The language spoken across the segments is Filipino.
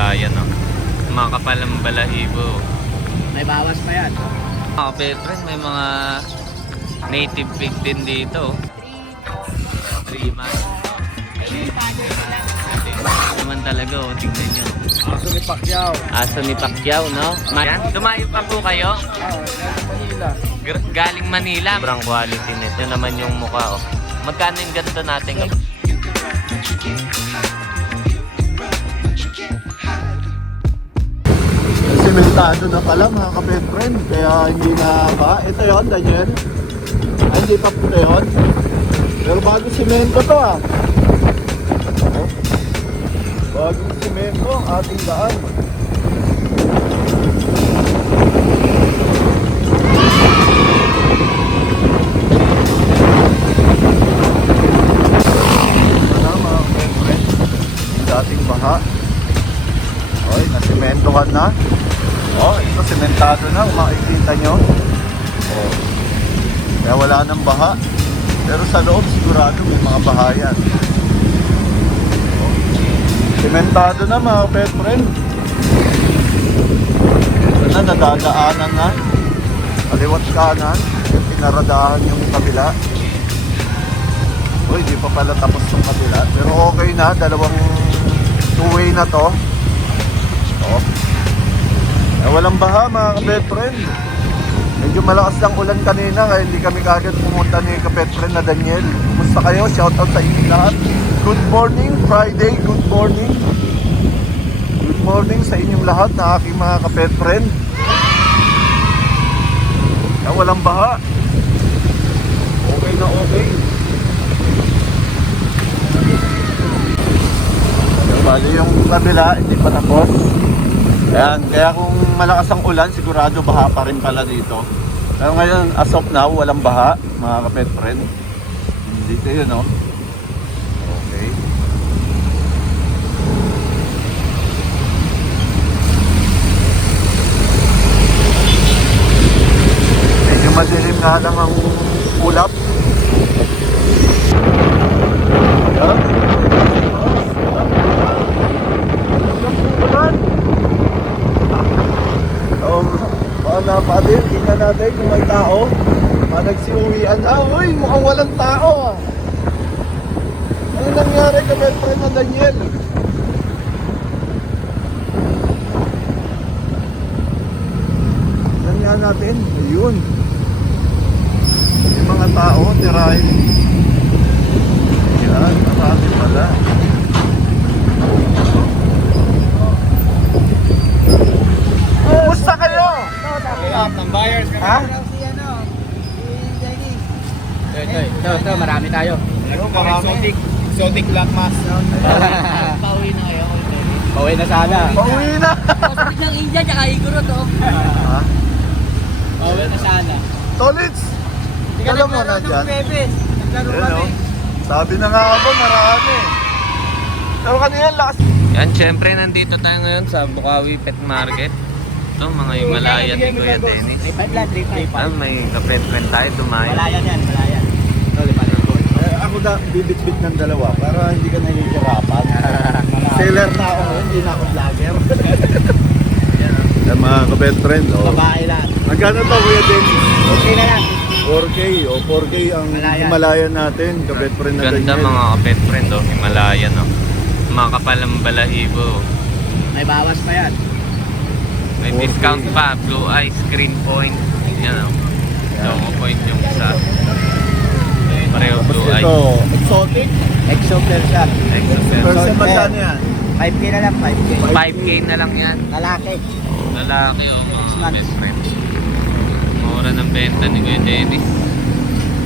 Himalayan, no? Mga kapalang balahibo. May bawas pa yan. Mga kapetren, may mga native pig din dito. 3 months. Naman talaga, oh, tignan nyo. Aso ni Pacquiao. Aso ni Pacquiao, no? Ma- Dumayo pa po kayo? Oo, Manila. Gr- galing Manila. Sobrang quality nito. Ito naman yung mukha, oh. Magkano yung ganito natin? Sementado na pala mga kapet friend, kaya hindi na ba? Ito yon Daniel? Ay, hindi pa po yun. Pero bago simento to ah. Bagong simento ating daan. Dating baha. Oy, nasimentohan na. Oh, ito sementado na, makikita nyo. Oh. Kaya wala nang baha. Pero sa loob sigurado may mga baha yan. Oh. Sementado na mga pet friend. Ito na, nadadaanan na. Kaliwat kanan. Pinaradahan yung kabila. Uy, di pa pala tapos yung kabila. Pero okay na, dalawang two-way na to. Oh. Eh, walang baha mga kapet friend. Medyo malakas lang ulan kanina kaya hindi kami kagad pumunta ni kapet friend na Daniel. Kumusta kayo? Shoutout sa inyo lahat. Good morning, Friday. Good morning. Good morning sa inyong lahat na aking mga kapet friend. Eh, walang baha. Okay na okay. Bali yung kabila, hindi pa tapos. Ayan, kaya kung malakas ang ulan, sigurado baha pa rin pala dito. Pero ngayon, as of now, walang baha, mga kapet friend. Dito yun, no? Okay. Medyo madilim nga lang ang ulap. Ayan. Ulan. Um, din, tingnan natin kung may tao. Ah, nagsiuwian na. Uy, mukhang walang tao ah. Ano nangyari kay best friend na Daniel? Nga natin. Ayun. Yung mga tao, tirahin. Yan, marami pala. Kumusta kayo? Lahat ng buyers. Ha? Ito, ito, ito, ito, marami tayo. Ano, marami? Exotic, exotic black mass. Pauwi na kayo. Pauwi na sana. Pauwi na! Pasok ng India tsaka Igorot oh. ha? Pauwi na sana. Tolits! Alam mo na dyan. Bebes. Naglaro Ayun, oh. Sabi na nga ba, marami. Pero kanina lakas. Yan, syempre nandito tayo ngayon sa Bukawi Pet Market. Ito, mga Himalayan ni Kuya Dennis. 3-5 lang, 3-5. Ah, may kapet-friend tayo, dumayo. Malayan yan, malayan. Lima libo. Eh, ako da, bibit-bit ng dalawa para hindi ka nahihirapan. Seller na ako ngayon, hindi na ako vlogger. Yan mga kabet friend, oh. Babae lang. Magkano to Kuya Dennis? Okay na lang. 4K o 4K ang Himalayan. Himalayan natin, kabet friend na Ganda Daniel. mga kapet-friend, oh. Himalayan, oh. Mga kapalang balahibo. May bawas pa yan. May discount pa, blue eyes, green point. Yan, oh. Logo point yung isa. Pareho blue eyes. ito, exotic. Exo siya. Exofer. Person magkano yan? 5K na lang, 5K. 5K na lang yan. Lalaki. Lalaki, oh, mga best friend. Mura ng benta ni Kuya Dennis.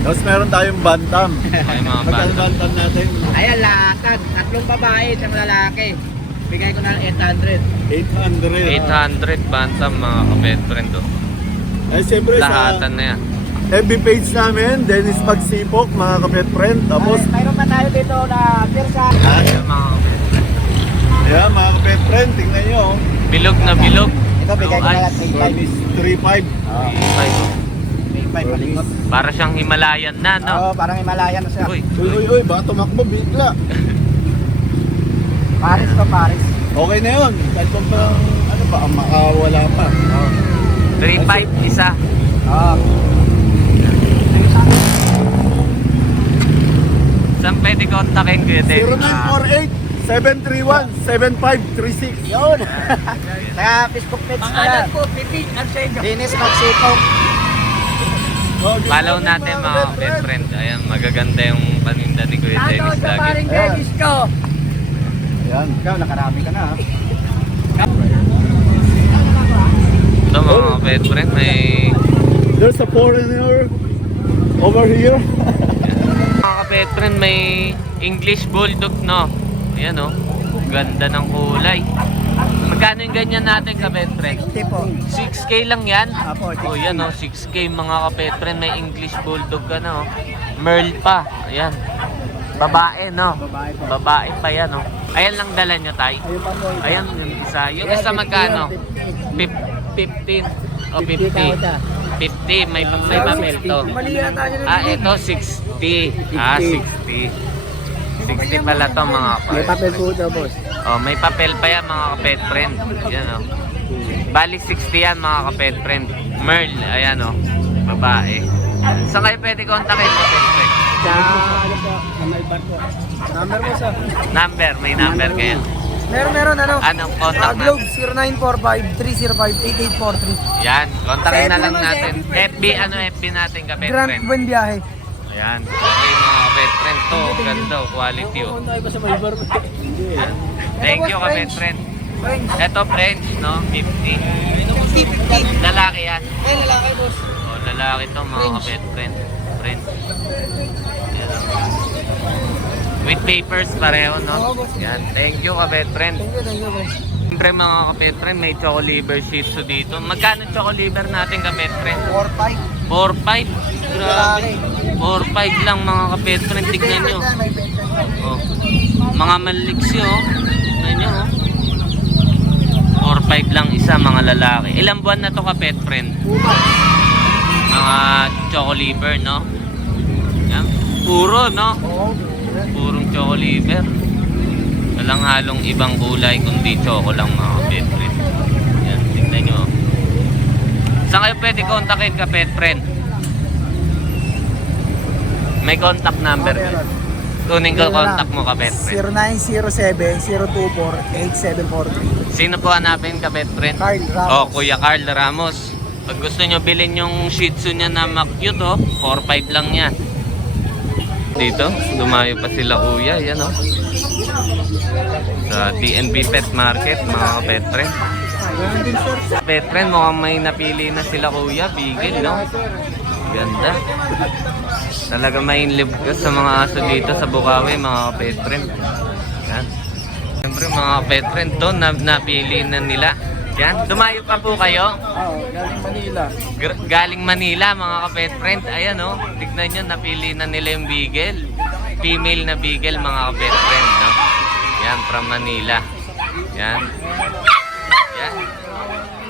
Tapos meron tayong bantam. Ay, mga Magkano bata. bantam natin? Ayan, lahat. Tatlong babae, isang lalaki. Bigay ko na lang 800. 800. 800 bantam mga kapet friend, oh. Eh, siyempre sa Lahatan na yan. FB page namin, Dennis Magsipok, mga kapet friend. Tapos, Ay, mayroon pa tayo dito na pirsa. Yan, mga yeah, mga kapet friend, tingnan nyo. oh. bilog na bilog. Ito, bigay ko na lang Cornish 3.5. 3.5. Ay, 3.5 palikot. para siyang Himalayan na, no? Oo, parang Himalayan na siya. Uy, Uy, uy, uy, baka tumakbo bigla. Paris pa, Paris. Okay na yun. Kahit pa bang, ano ba, makawala pa. 3.5 isa. Ah, Saan pwede kontakin Kuya Dennis? 0948 731 7536. Yun. Sa Facebook page na Pangalan yan. po, Pipi Arsenio. Dennis Magsipong. Follow natin mga kapit friend. Ayan, magaganda yung paninda ni Kuya Ano Dennis sa lagi. paring. Dennis ko? Yan. Ikaw, nakarami ka na ha. Ito mga kapit friend, may There's a foreigner over here. mga kapit friend, may English Bulldog no. Ayan oh. Ganda ng kulay. Magkano yung ganyan natin kapit friend? Tipo. 6K lang yan? Apo, 6K. Oh, yan oh, 6K mga kapetren. May English Bulldog ka na oh. Merl pa. Ayan. Babae, no? Babae pa. Babae pa yan, oh. Ayan lang dala nyo, tay. Ayun pa po. Ayan, yung isa. Yung isa magkano? Fif- 15 o 50. 50. May, may papel to. Ah, ito 60. Ah, 60. 60 pala to mga May papel po daw, boss. Oh, may papel pa yan mga kapet friend. Yan oh. Bali 60 yan mga kapet friend. Merl, ayan oh. Babae. Saan kayo pwede kontakin kapet friend? Sa may bar po. Number mo sa. Number, may number kayo. Meron, meron, ano? Anong contact na? Globe 0945-305-8843. Yan, kontakin na lang natin. FB. Ano FB natin kapet Grand friend? Buen Biyahe. Ayan. Okay mga kapet friend to. Ganda quality oh. Thank you kapet friend. Ito French, no? 50. 50-50. Lalaki yan. Eh, lalaki, boss. Oh, lalaki to mga kapet friend. With papers pareho, no? Yan. Thank you, kapet friend. Thank you, thank you, boss. Siyempre mga kapet friend, may choco liver shih tzu dito. Magkano choco liver natin, kapet friend? 4-5. 4-5. Grabe. 4-5 lang mga kapet friend. Tignan nyo. Oh. Mga maliksi, oh. Tignan nyo, oh. 4-5 lang isa, mga lalaki. Ilang buwan na to kapet friend? Mga choco liver, no? Puro, no? Purong choco liver. Walang halong ibang kulay kundi choco lang mga pet friend. Yan, tingnan nyo. Saan kayo pwede kontakin ka pet friend? May contact number ka. Tuning ko contact mo ka pet friend. 0907-024-8743. Sino po hanapin ka pet friend? Carl Ramos. Oh, Kuya Carl Ramos. Pag gusto nyo bilhin yung Shih Tzu niya na McCute, oh, 4-5 lang yan. Dito, dumayo pa sila kuya, yan oh. Sa DNB Pet Market, mga pet friend. Pet friend, mukhang may napili na sila kuya, bigil, no? Ganda. Talaga may in love ka sa mga aso dito sa Bukawi, mga pet friend. Yan. Siyempre mga pet friend to, na, napili na nila. Yan, dumayo pa po kayo. Oo, galing Manila. Gr- galing Manila mga ka-pet friend. Ayan oh, tignan nyo, napili na nila yung beagle. Female na beagle mga ka-pet friend. No? Yan, from Manila. Yan. Yan.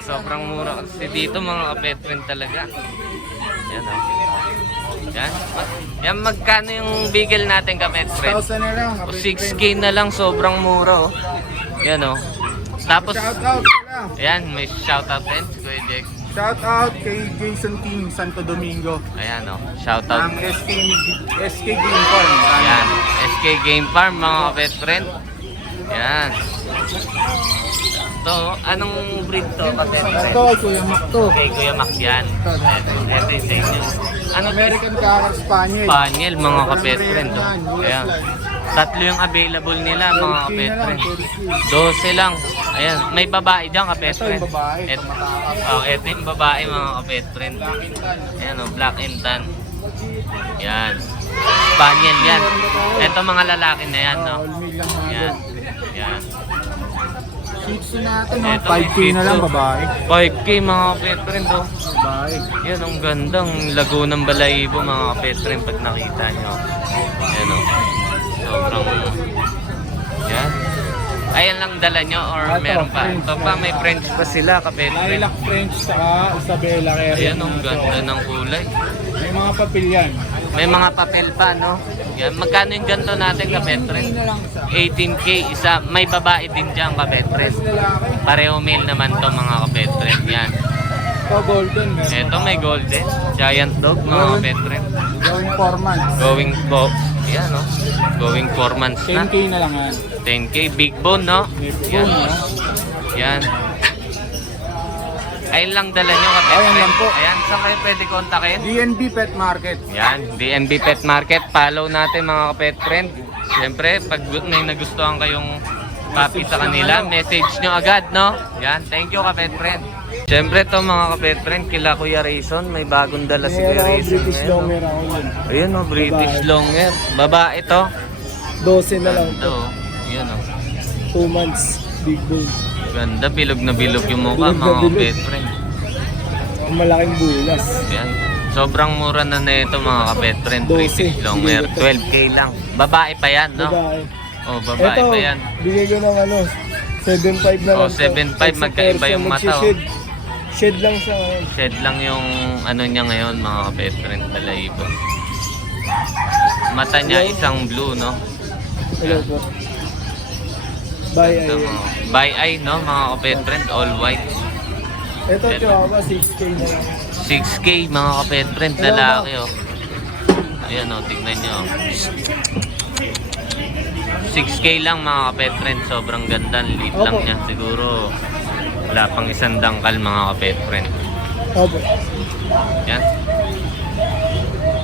Sobrang mura kasi dito mga ka-pet friend talaga. Yan oh. Yan. Yan, magkano yung beagle natin ka-pet friend? 1,000 na lang. O 6K na lang, sobrang mura oh. Yan oh. Tapos, Shout out. Ayan, may shoutout din. Kuya Jake. Shout out kay Jason Team Santo Domingo. Ayan oh, shoutout. Ang SK, SK Game Farm. Yan, SK Game Farm mga kapet friend. Yan. To, anong breed to friend? Ito, Kuya Mac to. Kay Kuya Mac yan. Ito yung sa inyo. Ano to? American Carol Spaniel. Spaniel mga kapet friend. Oh. Ayan. Tatlo yung available nila mga kapet friend. 12 lang. Ayan, may babae dyan kapet Ito yung friend. babae, oh, ito yung babae mga kapet friend. Ayan oh, black and tan. Yan. Spaniel yan. Ito mga lalaki na yan, no? Yan. Yan. Shih natin, no? Ito, may 5K na lang, Tzu. babae. 5K mga kapet friend, oh. Babae. Yan, ang gandang lago ng balayibo mga kapet friend pag nakita nyo. Yan, oh. Sobrang... Yan. Ayan lang dala nyo or Ito, meron pa. French. Ito pa may French pa sila kapet friend. Lilac French, saka Isabela. Kaya Ayan, ang ganda ng kulay. May mga papel yan. May mga papel pa, no? Yan, magkano yung ganito natin ka pet friend? 18k isa. May babae din dyan ka pet friend. Pareho male naman to mga ka pet friend. Yan. Ito golden. Ito may golden. Giant dog mga ka pet friend. Going 4 months. Going po. Yan no. Going 4 months na. 10k na lang yan. 10k. Big bone no. Yan. Yan. Ayun lang dala nyo ka pet Ayun friend. lang po. Ayan. Saan kayo pwede kontakin? DNB Pet Market. Yan, DNB Pet Market. Follow natin mga ka-pet friend. Siyempre, pag may nagustuhan kayong puppy sa kanila, message nyo agad, no? Yan, thank you ka-pet friend. Siyempre to mga ka-pet friend, kila Kuya Rayson, may bagong dala si Kuya Rayson. British ngayon, no? Hair ako yun. Ayun oh, British Babae. long hair. Babae to. 12 na lang. Ganda oh. Yan oh. 2 months. Big bone. Ganda, bilog na bilog yung mukha Bilog na mga bilog. ka-pet friend. Ang malaking bulas. Yan. Sobrang mura na nito mga ka-pet friend. 12, British long hair. bigay ko to. 12k lang. Babae pa yan, no? Babae. Oh, babae Ito, pa yan. bigay ko ng ano, 7.5 na Oh, lang. to. 7.5, Pag sa magkaiba person, yung mata, oh. magsished. Shed lang siya ngayon. Shed lang yung ano niya ngayon mga ka-pet friend balayibo. Mata niya isang blue, no? Hello po. Bye, Ito, ay. mga, by eye, no? Mga ka-pet friend, all white. Ito, Chihuahua, 6K na lang. 6K mga ka-pet friend, lalaki, oh. Ayan, oh, tignan niyo. oh. 6K lang mga ka-pet friend, sobrang ganda, liit lang Opo. niya. Siguro, wala pang isang dangkal mga ka-pet friend. Opo. Yan.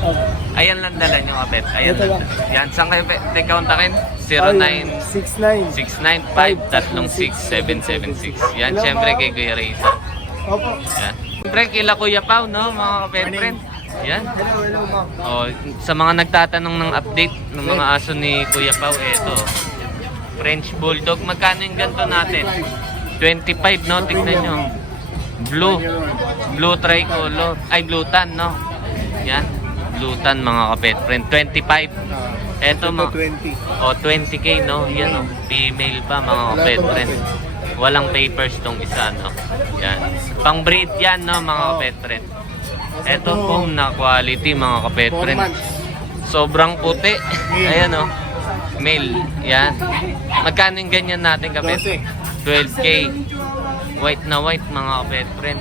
Opo. Ayan lang dala niyo kapet. Ayan Ito lang. lang. Yan, saan kayo pe- kontakin? 69. 0969-536-776. Yan, Hello, syempre kay Kuya Reza. Opo. Yan. Syempre kila Kuya Pao, no, mga kapet friend. Yan. Hello, hello, ma'am. Oh, sa mga nagtatanong ng update ng mga aso ni Kuya Pao, eto. French Bulldog, magkano yung ganito natin? 25, no? Tignan nyo. Blue. Blue tricolor. Ay, blue tan, no? Yan. Blue tan, mga kapet friend. 25. Eto, mga... 20. O, 20k, no? Yan, no? Female pa, mga kapet friend. Walang papers tong isa, no? Yan. Pang breed yan, no, mga kapet friend. Eto po na quality, mga kapet friend. Sobrang puti. Ayan, no? Male. Yan. Magkano yung ganyan natin, kapet? 12k. White na white, mga kapet friend.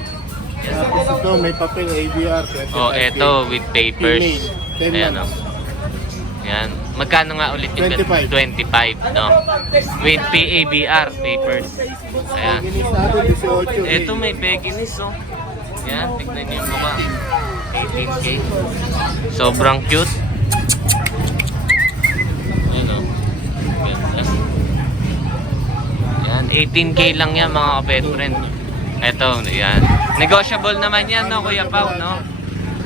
Yan. Ito, may papel, ABR. Oh, eto with papers. Female, 10 Ayan oh. months. Yan. Magkano nga ulit yung 25. 25, no? With PABR papers. Ayan. Ginis natin, 18. Eto may beginis, oh. Yan, tignan niyo yung mukha. 18K. Sobrang cute. Ayan, oh. Ganda. Yan, 18K lang yan mga kapet friend. Eto, yan. Negotiable naman yan, no, Kuya Pao, no?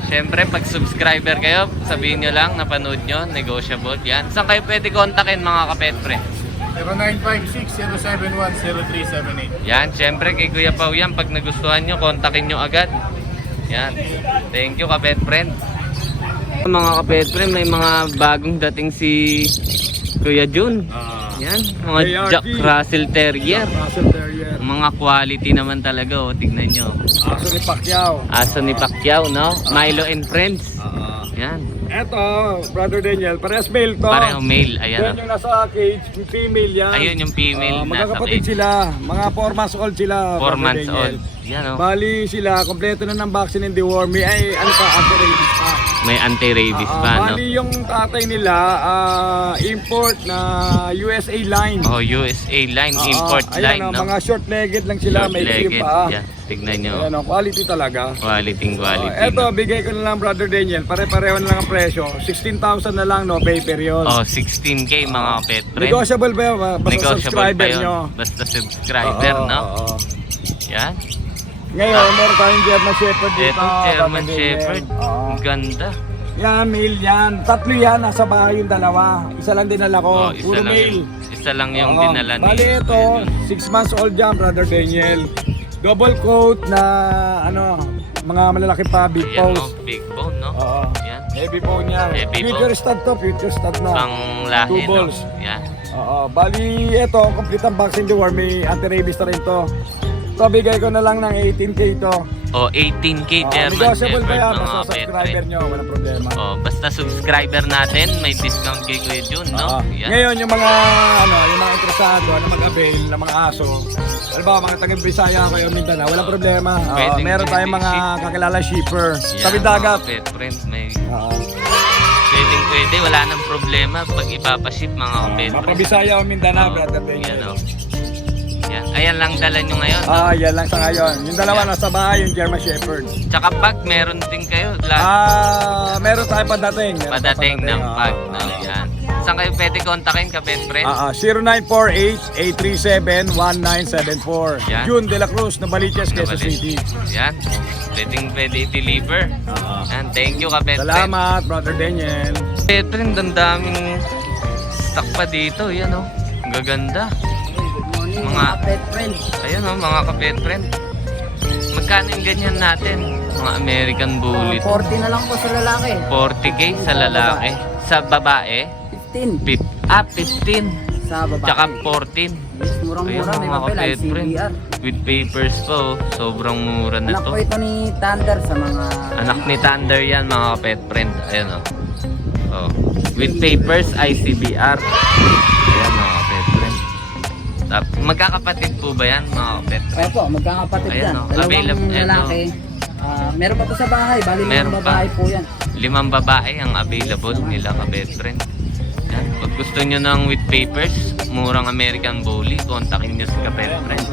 Siyempre, pag subscriber kayo, sabihin nyo lang, napanood nyo, negotiable. Yan. Saan kayo pwede kontakin mga kapet friend? 0956-071-0378. Yan, siyempre kay Kuya Pao yan. Pag nagustuhan nyo, kontakin nyo agad. Yan. Thank you, kapet friend. Mga kapet friend, may mga bagong dating si Kuya Jun. Yan, mga ARD. Jack Russell Terrier. Russell Terrier. Mga quality naman talaga, oh. Tignan nyo. Aso ni Pacquiao. Aso ni Pacquiao, no? Milo and Friends. Yan. Eto, Brother Daniel, parehas male to. Pareho male. Yan Ayan, oh. yung nasa cage, yung female yan. Ayun yung female Ah, nasa magkakapatid cage. sila, mga 4 months old sila. 4 Brother months Daniel. old. Yan, oh. Bali sila, kompleto na ng vaccine and deworming. Ay, ano pa, anti-rabies pa. May anti-rabies Ah, pa, no? Bali yung tatay nila, ah, import na USA line. Oh, USA line, Ah, import ayan, line, oh, no? Mga short-legged lang sila, may Short-legged. pa. Yan, tignan nyo. Ayan, oh, quality talaga. Quality, quality. Oh, eto, no? bigay ko na lang brother Daniel. Pare-pareho na lang ang presyo. 16,000 na lang, no? Paper yun. Oh, 16k mga pet friend. Negotiable ba yun? Basta Negotiable subscriber pa yun. nyo. Basta subscriber, Oo, no? oo, oo. Yan. Ngayon, meron tayong German Shepherd dito. Ito, German. Shepherd. Oo. Ang ganda. Yan, male yan. Tatlo yan, nasa bahay yung dalawa. Isa lang dinala ko. Oh, isa Puro lang male. yung, isa lang yung Oo. dinala ni. Bali ito, 6 months old yan, brother Daniel. Double coat na, ano, mga malalaki pa, big Ayan, no? post. Big bone, no? Oo. Yan. Heavy bone yan. Heavy bone. future stud to, future stud na. Pang lahi, Two no? balls. Yan. Oo, bali ito, complete ang vaccine deworm, may anti-rabies na rin to. So, bigay ko na lang ng 18k ito. O, 18K Oh, German negotiable pa yan. mga Basta subscriber nyo, walang problema. Oh, basta subscriber natin, may discount kay Kuya Jun, no? Oo. Yan. Ngayon, yung mga ano, yung mga interesado na mag-avail ng mga aso, alam ba, mga taga Bisaya kayo, Mindanao, walang problema. Oo, Pwedeng meron tayong mga ship. kakilala shipper. Yan, Sabi dagat. Mga kapet friend, may Oo. pwedeng pwede, wala nang problema pag ipapaship mga kapet friend. Mapabisaya o Mindanao, Oo, brother yan, Daniel. oh. Yan. Ayan lang dala nyo ngayon. Ah, yan lang sa ngayon. Yung dalawa nasa bahay, yung German Shepherd. Tsaka pag meron din kayo, la- Ah, meron tayo padating. Meron padating tayo ng ah. pag. No? Yan. Saan kayo pwede kontakin ka, best friend? Ah, ah, 0948-837-1974. Yan. June De La Cruz, Nabaliches, Quezon. City. Yan. Pwedeng pwede i-deliver. Ah, Yan. Thank you ka, best friend. Salamat, Brother Daniel. Best friend, ang daming stock pa dito. Yan oh. Ang gaganda. Mga- mga pet friend. Ayan oh, mga ka-pet friend. Magkano yung ganyan natin? Mga American Bully. Uh, 40 na lang po sa lalaki. 40k sa lalaki. Sa babae, 15 pip, ah, 15. sa babae. Tsaka 14. Yes, murang-mura. May mga papel. With papers po. oh. Sobrang mura na Anak to. po ito ni Thunder sa mga... Anak ni Thunder yan mga pet friend. Ayan o. Oh. With papers, ICBR. Magkakapatid po ba yan mga pet Kaya po, magkakapatid Ayan, yan. oh. Dalawang Available- eto. lalaki. Ah, meron pa po sa bahay. Bali Meron mga pa. babae po yan. Limang babae ang available nila ka pet friend. Yan. Pag gusto nyo ng with papers, murang American Bully, kontakin nyo sa pet friend.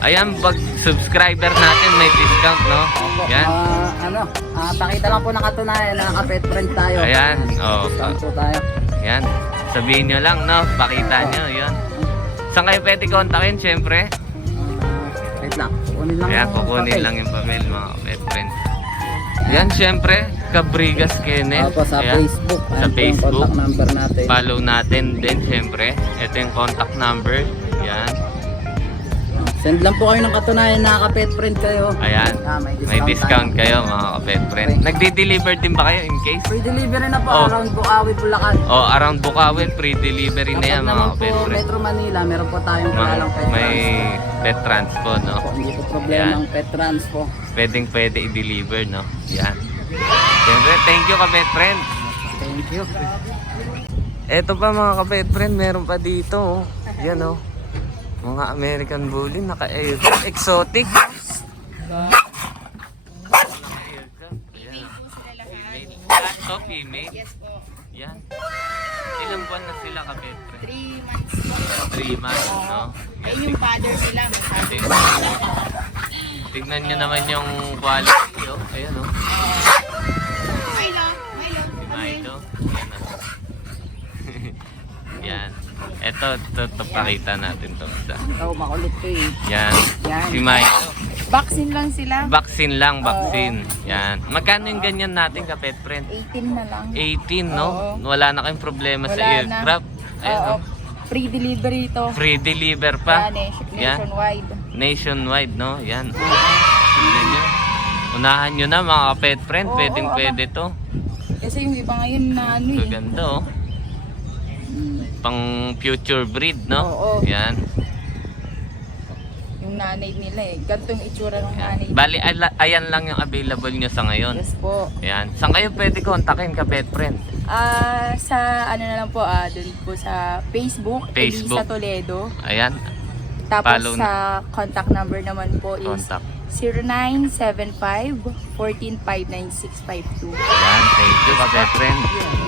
Ayan, pag subscriber natin may discount, no? Yan. Ah, ano, ah, pakita lang po ng katunayan na ka-pet friend tayo. Ayan, oh. Discount po tayo. Yan. Sabihin nyo lang, no? Pakita nyo, yan. Saan kayo pwede kontakin, syempre? Wait lang. Kukunin lang Kaya yung kukunin papel. lang yung papel, mga pet friends. Yan, syempre, Cabrigas Kenneth. Opo, sa Ayan. Facebook. Sa Ayan po yung Facebook. contact number natin. Follow natin din, syempre. Ito yung contact number. Yan. Send lang po kayo ng katunayan na ka-pet friend kayo. Ayan. Ah, may discount, May discount tayo. kayo, mga pet friend. Okay. Nagdi-deliver din ba kayo in case? Free delivery na po Oh. around Bukawi, Bulacan. O, around Bukawi, free delivery na yan, mga naman pet po friend. Metro Manila, meron po tayong kalalang pet may trans. pet trans po, no? Po, Hindi po problema Ayan. ang pet trans po. Pwedeng pwede i-deliver, no? Yan. Siyempre, thank you ka, pet friend. Thank you. Eto pa mga ka-pet friend, meron pa dito. Oh. Yan oh. Mga American Bully, naka-aircraft. Exotic. Ito, female. Yes po. Yan. Ilang buwan na sila ka-pet friend? 3 months po. 3 months, no? Ayun yung father nyo. Tingnan nyo naman yung quality, oh. Ayan, oh. Milo. Milo. Si Milo. Yan, oh. Yan. Eto, ito, ito, pakita natin to. Ikaw, makulit ko eh. Yan. Yan. Si Milo. Vaccine lang sila. Vaccine lang, vaccine. Yan. Magkano yung ganyan natin ka pet friend? 18 na lang. 18, no? Oo. Wala na kayong problema sa Wala na. aircraft. Ayan, Oo. oh. Free delivery ito. Free deliver pa. Yan, nation- Yan. nationwide. Nationwide, no? Yan. Tingnan nyo. Unahan nyo na mga pet friend. Oo, Pwedeng oo, pwede to. Kasi yung iba ngayon na ano eh. Maganda, oh. Pang future breed, no? Oo. Yan. Yung nanay nila eh. Ganito yung itsura ng nanay. Bali, ala- ayan lang yung available nyo sa ngayon. Yes po. Yan. Saan kayo pwede kontakin ka pet friend? Ah, sa ano na lang po ah, dun po sa Facebook, Facebook. Elisa Toledo. Ayan. Tapos Follow na. sa contact number naman po is Contact. 0975-1459-652. Yan. Thank you ka pet friend.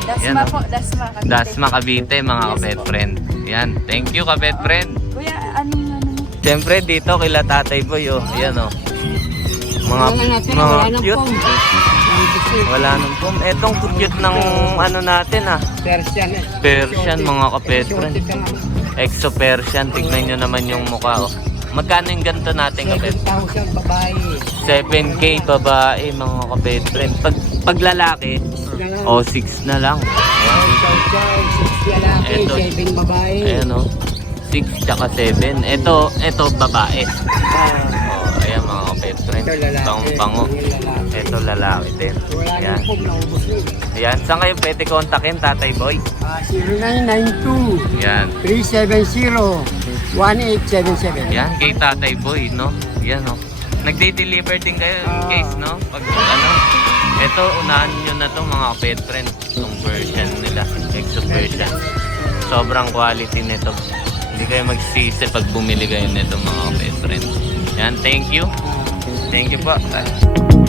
Dasma Yan, oh. po, Dasma. Cavite. Dasma Cavite mga Yes, kapet friend. Yan. Thank you kapet friend. Kuya, anong ano mo? Siyempre dito kila Tatay Boy oh. Ayan oh. Mga mga cute. Wala nang pom. Etong cute ng ano natin ah. Persian eh. Persian mga kapet friend. Exo Persian. Tignan nyo naman yung mukha oh. Magkano yung ganito natin kapet? 7,000 babae. 7K babae mga kapet friend. Pag, pag lalaki, oh 6 na lang. Ayan. Chow chow, 6 lalaki, Eto. 7 babae. Ayan o. 6 tsaka 7. Ito, ito babae. Ah, mga kapet friend. ito lalaki. Pang pango. Yung lalaki. Ito lalaki din. Wala Ayan. naubos na. Ayan. Saan kayo pwede kontakin, Tatay Boy? Ah, 0992 Yan. 370 1877. Yan, kay Tatay Boy, no? Yan o. Nagde-deliver din kayo in Ah. case, no? Pag ano, ito, unahan nyo na to mga pet friend. Itong version nila, Exo version. Sobrang quality nito. Hindi kayo magsisi pag bumili kayo nito mga pet friend. Yan, thank you. Thank you po.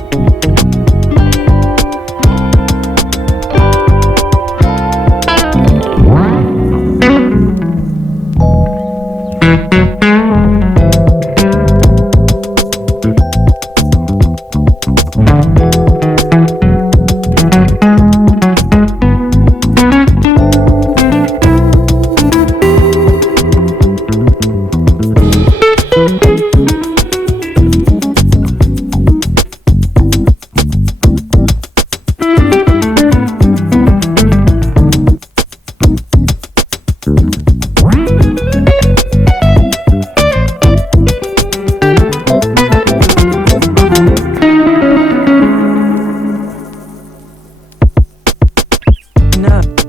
enough.